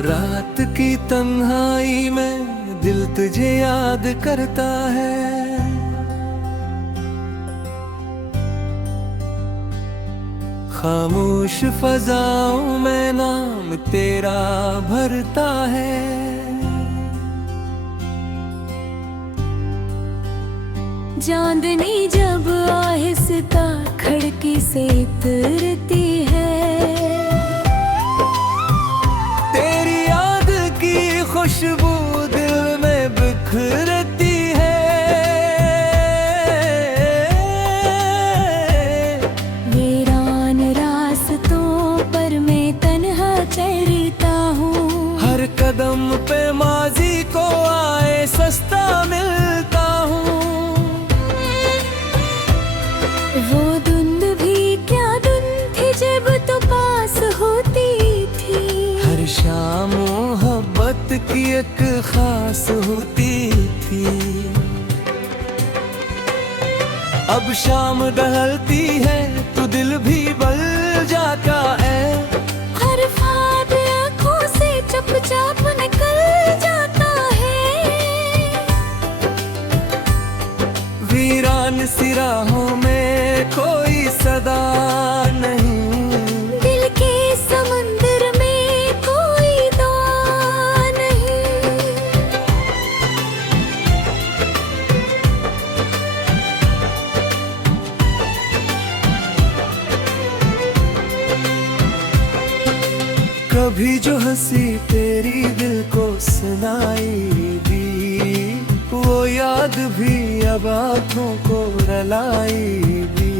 रात की तन्हाई में दिल तुझे याद करता है। खामोश फजाओं में नाम तेरा भरता है। चांदनी जब आहिस्ता खिड़की से उतरती है, तेरी याद की खुशबू दिल में बिखरती है। वीरान रास्तों पर मैं तन्हा चलता हूँ। हर कदम पे माजी को आए सस्ता मिलता हूँ। वो धुंध भी क्या धुंध थी जब तो पास होती थी। हर शाम मोहब्बत की एक खास होती थी। अब शाम ढलती है तो दिल भी बल जाता है। हर ख्वाब आँखों से चुपचाप निकल जाता है। वीरान सी राहों में कोई सदा नहीं, दिल के समंदर में कोई दुआ नहीं। कभी जो हंसी तेरी दिल को सुनाई दी, वो याद भी अब आँखों को रुलाई दी।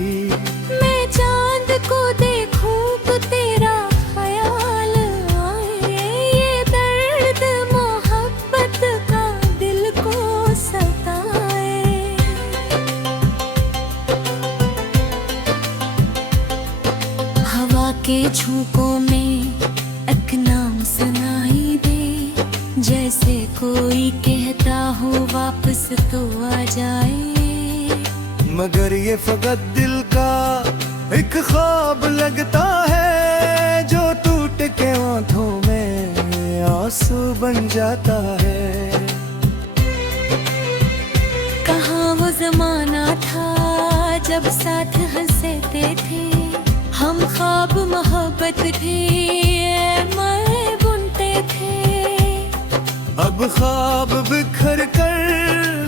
मैं चांद को देखूं तो तेरा ख्याल आए। ये दर्द मोहब्बत का दिल को सताए। हवा के झोंकों में एक नाम सुनाई दे, जैसे कोई कहता हो वापस तो आ जाए। मगर ये फकत दिल का एक ख्वाब लगता है, जो टूट के आँखों में आंसू बन जाता है। कहाँ वो जमाना था जब साथ हंसते थे हम, ख्वाब मोहब्बत थे मैं बुनते थे। अब ख्वाब बिखर कर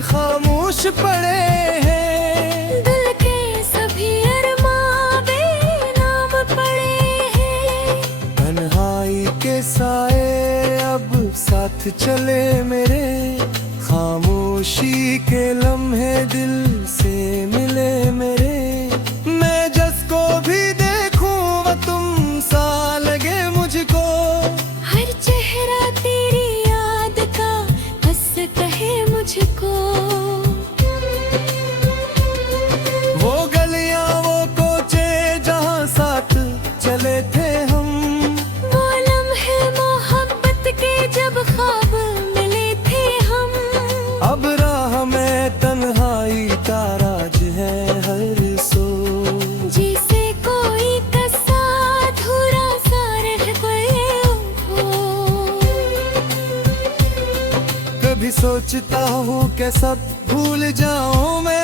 खामोश पड़े हैं। दिल के सभी अरमां बेनाम पड़े हैं। तन्हाई के साए अब साथ चले मेरे, खामोशी के लम्हे दिल से मिले मेरे। मैं जिसको भी देखूं वो तुम सा लगे मुझको। हर चेहरा तेरी याद का बस कहे मुझको। वो गलियां वो कोचे जहां साथ चले थे हम, वो लम्हे मोहब्बत के जब ख्वाब मिले थे हम। अब राह में तन्हाई का राज है हर सो। जिसे कोई कसा अधूरा सा रह गए हो। कभी सोचता हूँ कि सब भूल जाऊं मैं,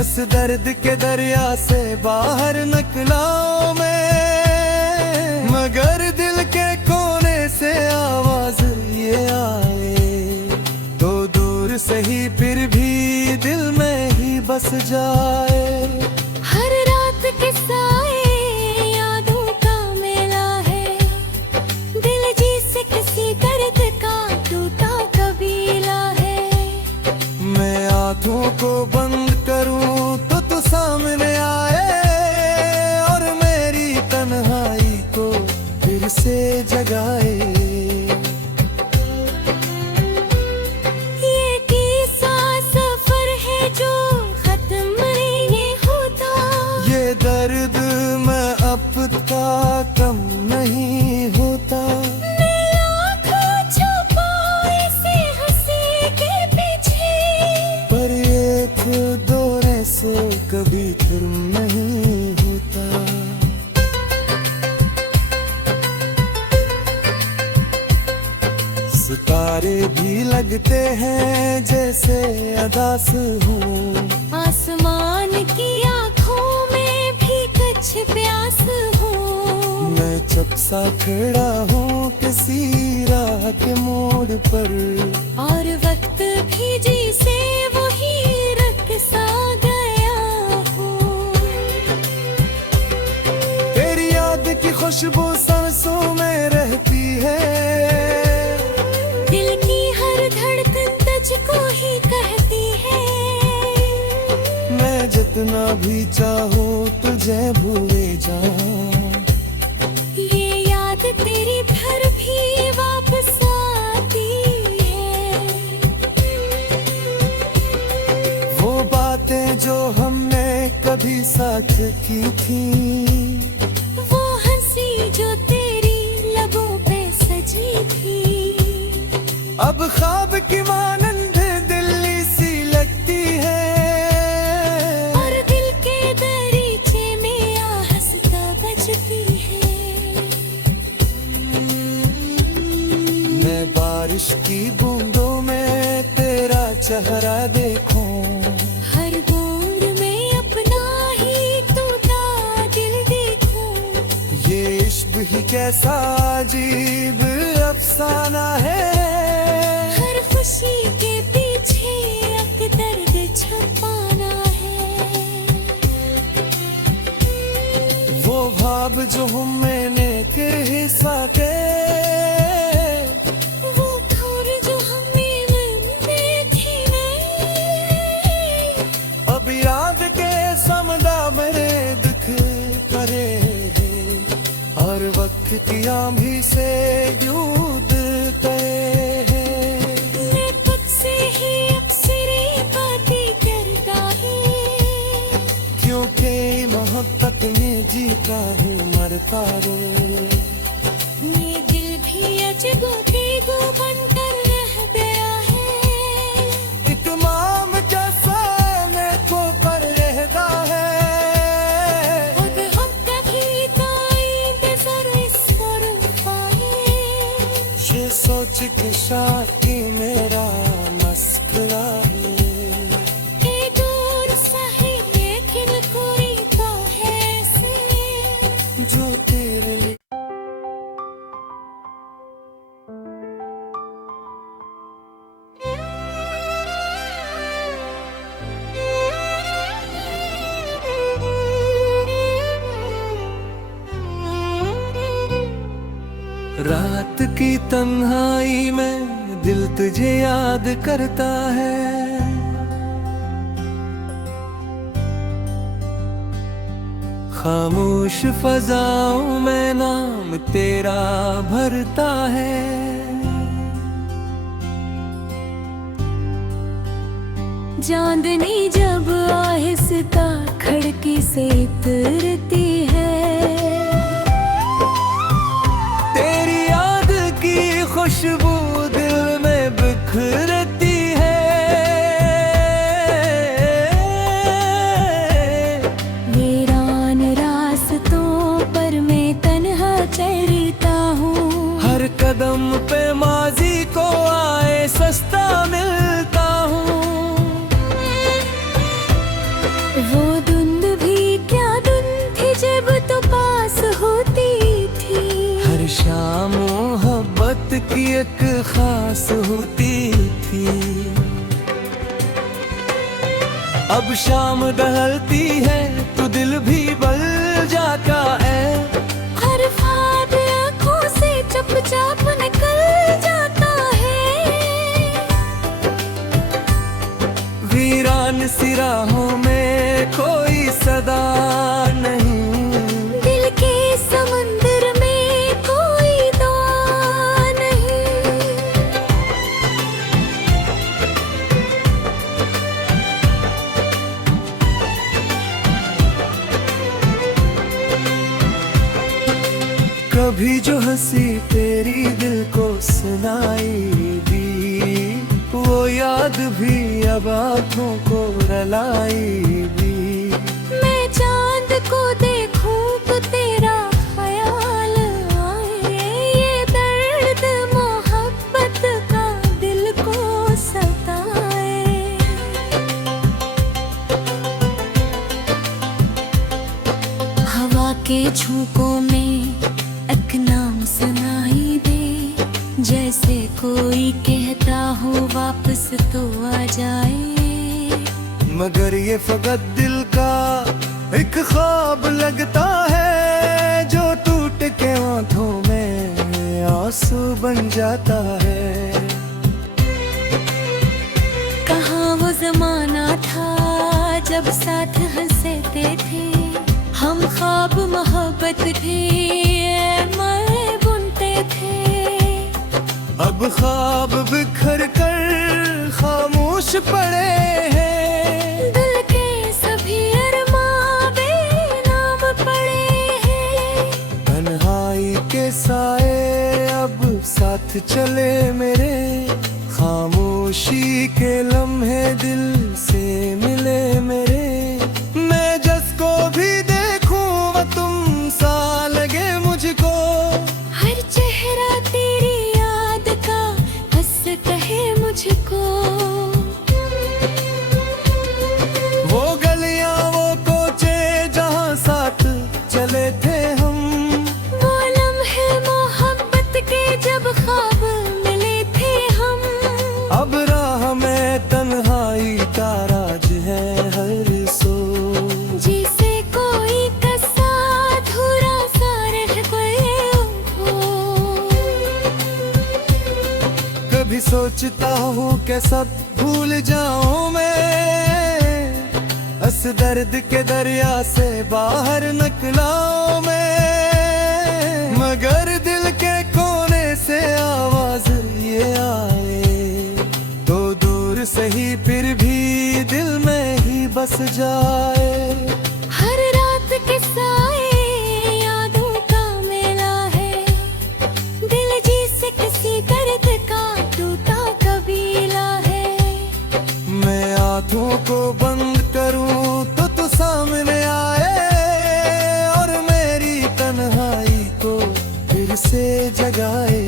इस दर्द के दरिया से बाहर निकलाऊं मैं। मगर दिल के कोने से आवाज ये आए तो दूर से ही फिर भी दिल में ही बस जाए। हर रात के साए यादों का मेला है। दिल जिसे किसी दर्द का टूटा कबीला है। मैं आँखों को बंद करूं तो तू सामने आए, और मेरी तन्हाई को फिर से जगाए। ये किस्सा सफर है जो खत्म नहीं होता। ये दर्द मैं अब का कम नहीं होता। मैं लाखों छुपाए इसे हंसी के पीछे, पर ये खुद दौरे से कभी फिर नहीं होता। सितारे भी लगते हैं जैसे अदास हूँ। आसमान की आँखों में भी कुछ प्यास हो। मैं चुप सा खड़ा हूँ किसी राह के मोड़ पर, और वक्त भी जी से वही रख सा गया हो। तेरी याद की खुशबू सांसों में रहती है, दिल की हर धड़कन तुझको ही कहती है। मैं जितना भी चाहूँ तुझे भूले जाऊं, ये याद तेरी भर भी वापस आती है। वो बातें जो हमने कभी साथ की थी, वो हंसी जो तेरी लबों पे सजी थी, अब ख्वाब की मानंद दिल्ली सी लगती है। और दिल के दरीचे में आहस्ता बजती है। मैं बारिश की बूंदों में तेरा चेहरा देखूं, हर बूंद में अपना ही टूटा दिल देखूं। ये इश्क ही कैसा अजीब अफसाना है। हर खुशी के पीछे एक दर्द छुपाना है। वो ख्वाब जो मैंने के हिस्सा के, वो ठोर जो हमें मन देखी नहीं, अब याद के समदा मेरे दुख करे, और वक्त की आंधी से जूझते हैं। मैं तुझसे ही अक्सर ये बातें करता है, क्योंकि मोहब्बत में जीता हूँ मरता रो। ये दिल भी अजब बेगो बनकर रह गया है। एक माम जैसा मेरे को पर रहता है, अब हम कभी तो इंतजार इस पर पाए। ये सोच के शादी मेरा मस्कुरा है। ये दूर सा है लेकिन कोई तो है ऐसे, जो तेरे लिए रात की तन्हाई में दिल तुझे याद करता है। खामोश फजाओं में नाम तेरा भरता है। चांदनी जब आहिस्ता खिड़की से उतरती है, तेरी याद की खुशबू दिल में बिखरती है। वीरान रास्तों पर मैं तन्हा चलता हूँ। हर कदम पे माजी को आए सस्ता मिलता हूँ। वो धुंध भी क्या धुंध थी जब तो पास होती थी। हर शाम मोहब्बत की एक खास होती थी। अब शाम ढलती है तो दिल भी बल जाता है। हर ख्वाब आँखों से चुपचाप निकल जाता है। वीरान सी राहों में कोई सदा नहीं, दिल के समुंदर में कोई दुआ नहीं। कभी जो हंसी तेरी दिल को सुनाई दी, वो याद भी अब आँखों को रलाई भी। मैं चांद को देखूं तो तेरा ख्याल आए। ये दर्द मोहब्बत जैसे कोई कहता हो वापस तो आ जाए, मगर ये फकत दिल का एक ख्वाब लगता है जो टूट के आंखों में आंसू बन जाता है। कहाँ वो जमाना था जब साथ हंसते थे हम, ख्वाब मोहब्बत थे मैं बुनते थे। अब ख्वाब बिखर कर खामोश पड़े हैं, दिल के सभी अरमां बेनाम पड़े हैं। तन्हाई के साए अब साथ चले मेरे, खामोशी के लम्हे दिल से मिले मेरे। मैं जिसको भी देखूं वो तुम सा लगे मुझको, हर चेहरा तेरी याद का हंस कहे मुझको। वो गलियां वो कोचे जहां साथ चले थे हम, वो लम्हे मोहब्बत के जब ख्वाब मिले थे हम। अब राह में तन्हाई का राज है हर सो, जिसे कोई कसा अधूरा सा रह गए हो। कभी सोचता हूँ कि सब भूल जाऊं मैं, इस दर्द के दरिया से बाहर निकलाऊं मैं, मगर दिल के कोने से आवाज ये आए तो दूर से ही फिर भी दिल में ही बस जाए। हर रात के साए यादों का मेला है, दिल जिसे किसी दर्द का टूटा कबीला है। मैं आंखों को बंद करूं तो तू सामने आए, और मेरी तन्हाई को फिर से जगाए।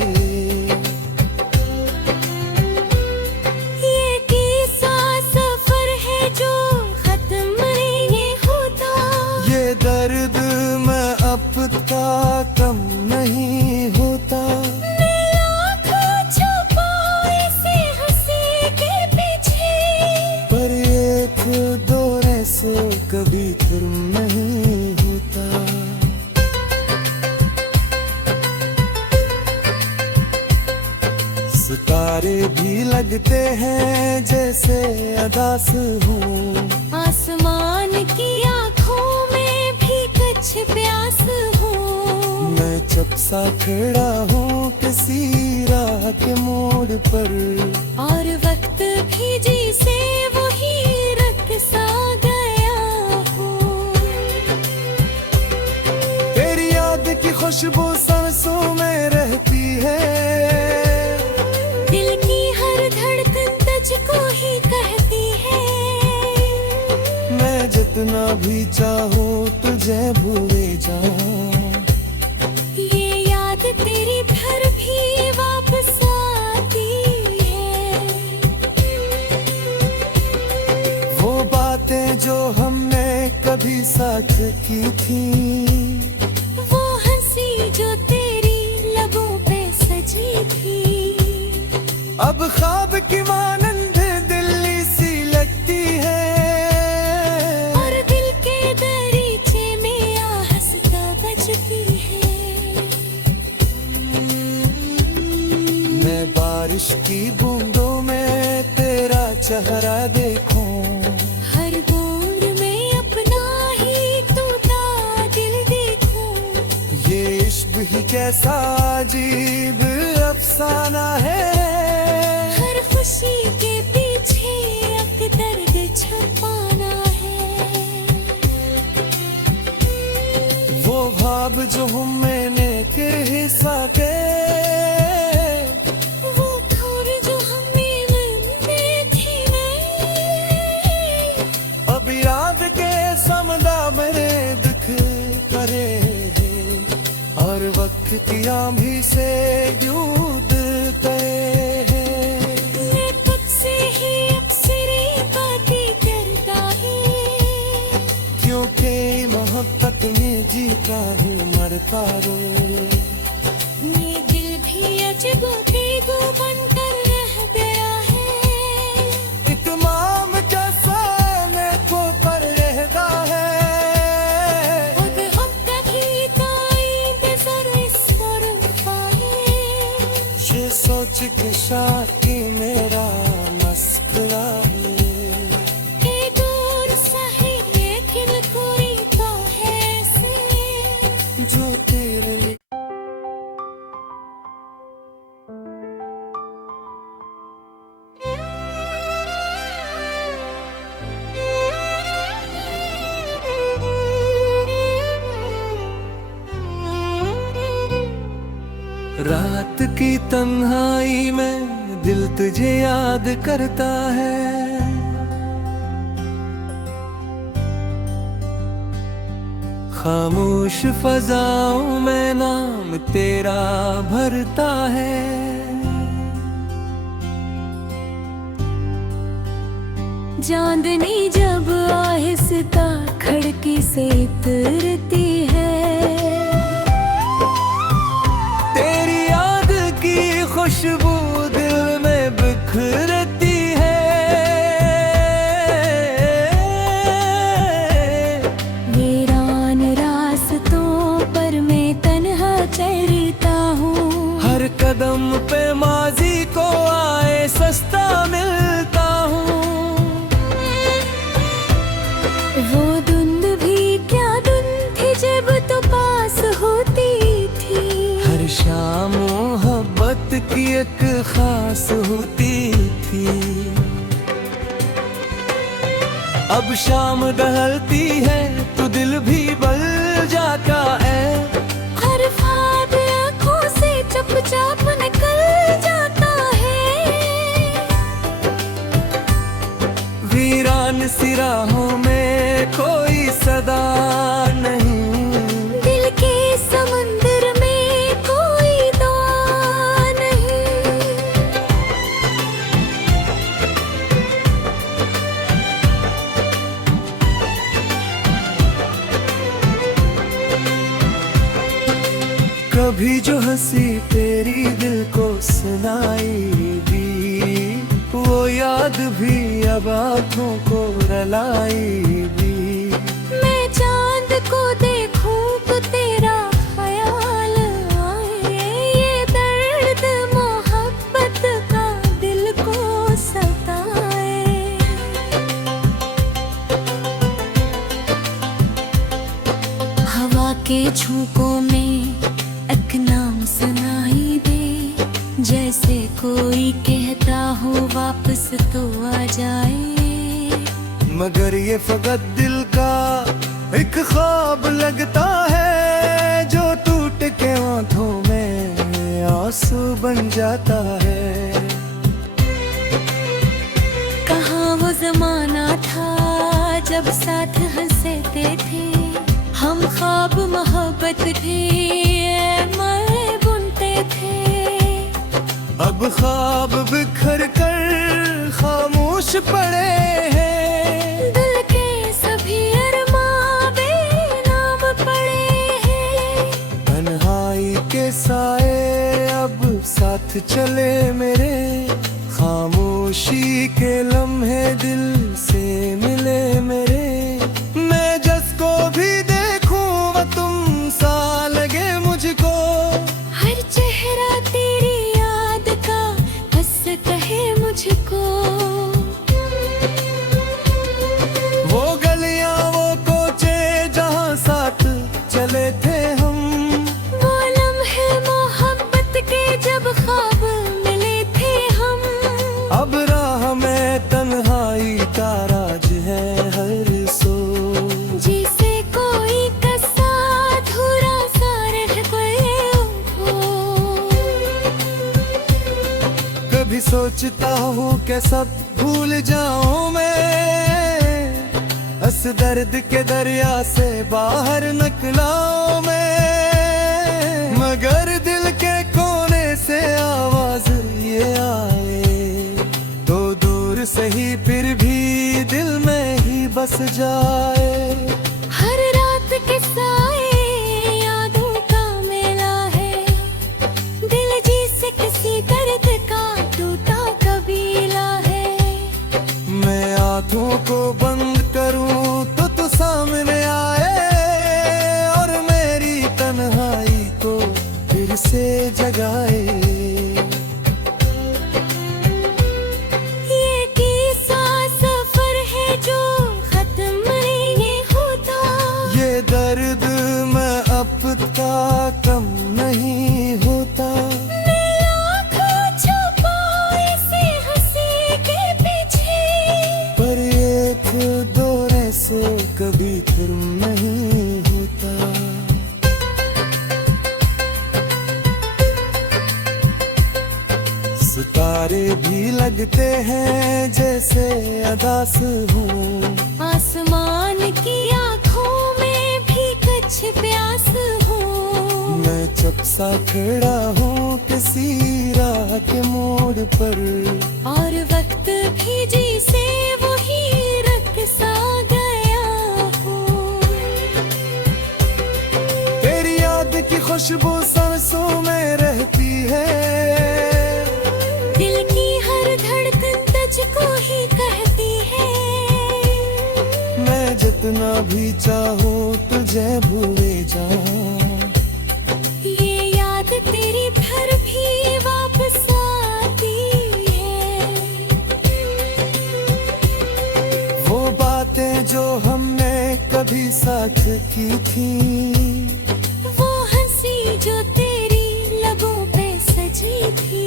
ये किस्सा सफर है जो खत्म नहीं होता, ये दर्द मैं अब का कम नहीं होता। मैं लाखों छुपाऊं इसे हंसी के पीछे, पर एक दौरे से कभी फिर नहीं होता। सितारे भी लगते हैं जैसे अदास हूँ, आसमान की आँखों में भी कुछ प्यास हूँ। मैं चुप सा खड़ा हूँ किसी राह के मोड़ पर, और वक्त भी जिसे वही रख सा गया हूँ। तेरी याद की खुशबू सांसों में रहती है, दिल की हर धड़कन तुझको ही कहती है। मैं जितना भी चाहूँ तुझे भूले जाऊं, ये याद तेरी फिर भी वापस आती है। वो बातें जो हमने कभी साथ की थी, वो हंसी जो तेरी लबों पे सजी थी, अब ख्वाब की मानंद दिल्ली सी लगती है। और दिल के दरीचे में आहस्ता बजती है। मैं बारिश की बूंदों में तेरा चेहरा देखूं, हर बूंद में अपना ही टूटा दिल देखूं। ये इश्क ही कैसा अजीब अफसाना है, हर खुशी के पीछे एक दर्द छुपाना है। वो ख्वाब जो हम मैंने के हिस्सा के, वो खौर जो हमें मन में थी अब याद के समदा मेरे दुख करे, और वक्त की आंधी से दूध गए हैं। मैं तुझसे ही अक्सर ये बातें करता है, क्योंकि मोहब्बत में जीता हूँ मरता रो। ये दिल भी अजब सोच के शाकी मेरा मुस्कुराए। ये दूर सा है लेकिन कोई तो है ऐसे जो तेरे लिए रात की तन्हाई में दिल तुझे याद करता है। खामोश फजाओं में नाम तेरा भरता है। चांदनी जब आहिस्ता खिड़की से उतरती है, तेरी याद की खुशबू दिल में बिखरती है। वीरान रास्तों पर मैं तन्हा चलता हूँ। हर कदम पे माजी को आए सस्ता मिलता हूँ। वो धुंध भी क्या धुंध थी जब तो पास होती थी। हर शाम मोहब्बत की एक खास होती थी। अब शाम ढलती है तो दिल भी बल जाता है। हर ख्वाब आँखों से चुपचाप निकल जाता है। वीरान सी राहों में कोई सदा नहीं। दिल के समुंदर में कोई दुआ नहीं। कभी जो हंसी तेरी दिल को सुनाई दी, वो याद भी अब आँखों को रलाई भी। मैं चांद को देखूं तो तेरा ख्याल आए। ये दर्द मोहब्बत का दिल को सताए। हवा के झोंकों में एक नाम सुनाई दे, जैसे कोई कहता हो वापस तो आ जाए। मगर ये फकत दिल का एक ख्वाब लगता है, जो टूट के आंखों में आंसू बन जाता है। कहाँ वो जमाना था जब साथ हंसते थे हम, ख्वाब मोहब्बत थे मैं बुनते थे। अब ख्वाब बिखर कर खामोश पड़े हैं। दिल के सभी अरमां बेनाम पड़े हैं। तन्हाई के साए अब साथ चले मेरे, खामोशी के लम्हे दिल से मिले मेरे। मैं जिसको भी देखूं वो तुम सा लगे मुझको। हर चेहरा तेरी याद का बस कहे मुझको। वो गलियां वो कोचे जहां साथ चले थे हम, वो लम्हे मोहब्बत के जब ख्वाब मिले थे हम। अब राह में तन्हाई का राज है हर सो। जिसे कोई कसा अधूरा सा रह गए हो। कभी सोचता हूँ कि सब भूल जाऊं मैं, इस दर्द के दरिया से बाहर निकलाऊं मैं। मगर दिल के कोने से आवाज ये आए तो दूर से ही फिर भी दिल में ही बस जाए। हर रात के साए यादों का मेला है। दिल जिसे किसी दर्द का टूटा कबीला है। मैं आंखों को बंद करूं तो तू सामने आए, और मेरी तन्हाई को फिर से जगाए। सितारे भी लगते हैं जैसे अदास हूँ। आसमान की आँखों में भी कुछ प्यास हो। मैं चुप सा खड़ा हूँ किसी राह के मोड़ पर, और वक्त भी जैसे वही रख सा गया हो। तेरी याद की खुशबू सांसों में रहती है, दिल की हर धड़कन तुझको ही कहती है। मैं जितना भी चाहूँ तुझे भूले जाऊं। ये याद तेरी फिर भी वापस आती है। वो बातें जो हमने कभी साथ की थी, वो हंसी जो तेरी लबों पे सजी थी,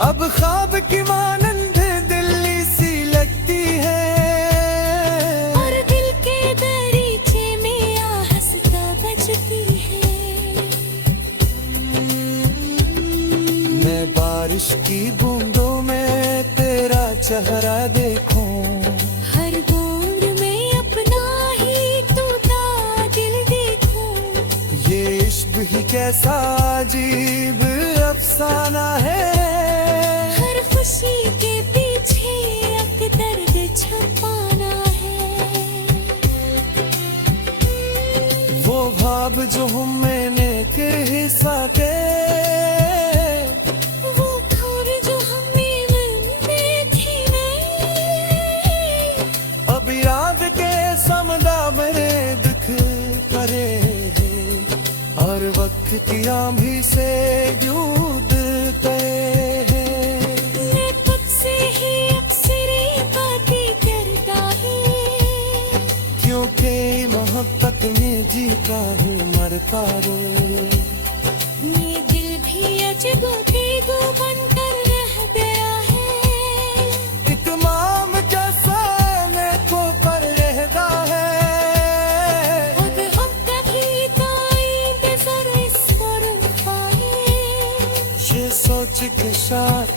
अब ख्वाब की मानंद दिल्ली सी लगती है। और दिल के दरीचे में आहस्ता बजती है। मैं बारिश की बूंदों में तेरा चेहरा देखूं, हर बूंद में अपना ही टूटा दिल देखूं। ये इश्क ही कैसा अजीब अफसाना है। हर खुशी के पीछे एक दर्द छुपाना है। वो ख्वाब जो हम मैंने के हिस्सा के, वो खौर जो हमें मन में थी नहीं, अब याद के समदा मेरे दुख करे, और वक्त की आंधी से जूझते हैं। मैं तुझसे ही अक्सर ये बातें करता है, क्योंकि मोहब्बत में जीता हूँ मरता रो। ये दिल भी अजब तेगो बनकर रह गया है। इत्माम कैसा मेरे को पर रहता है। अब हम कभी तो इंतज़ार इस पर पाए। ये सोच के शायद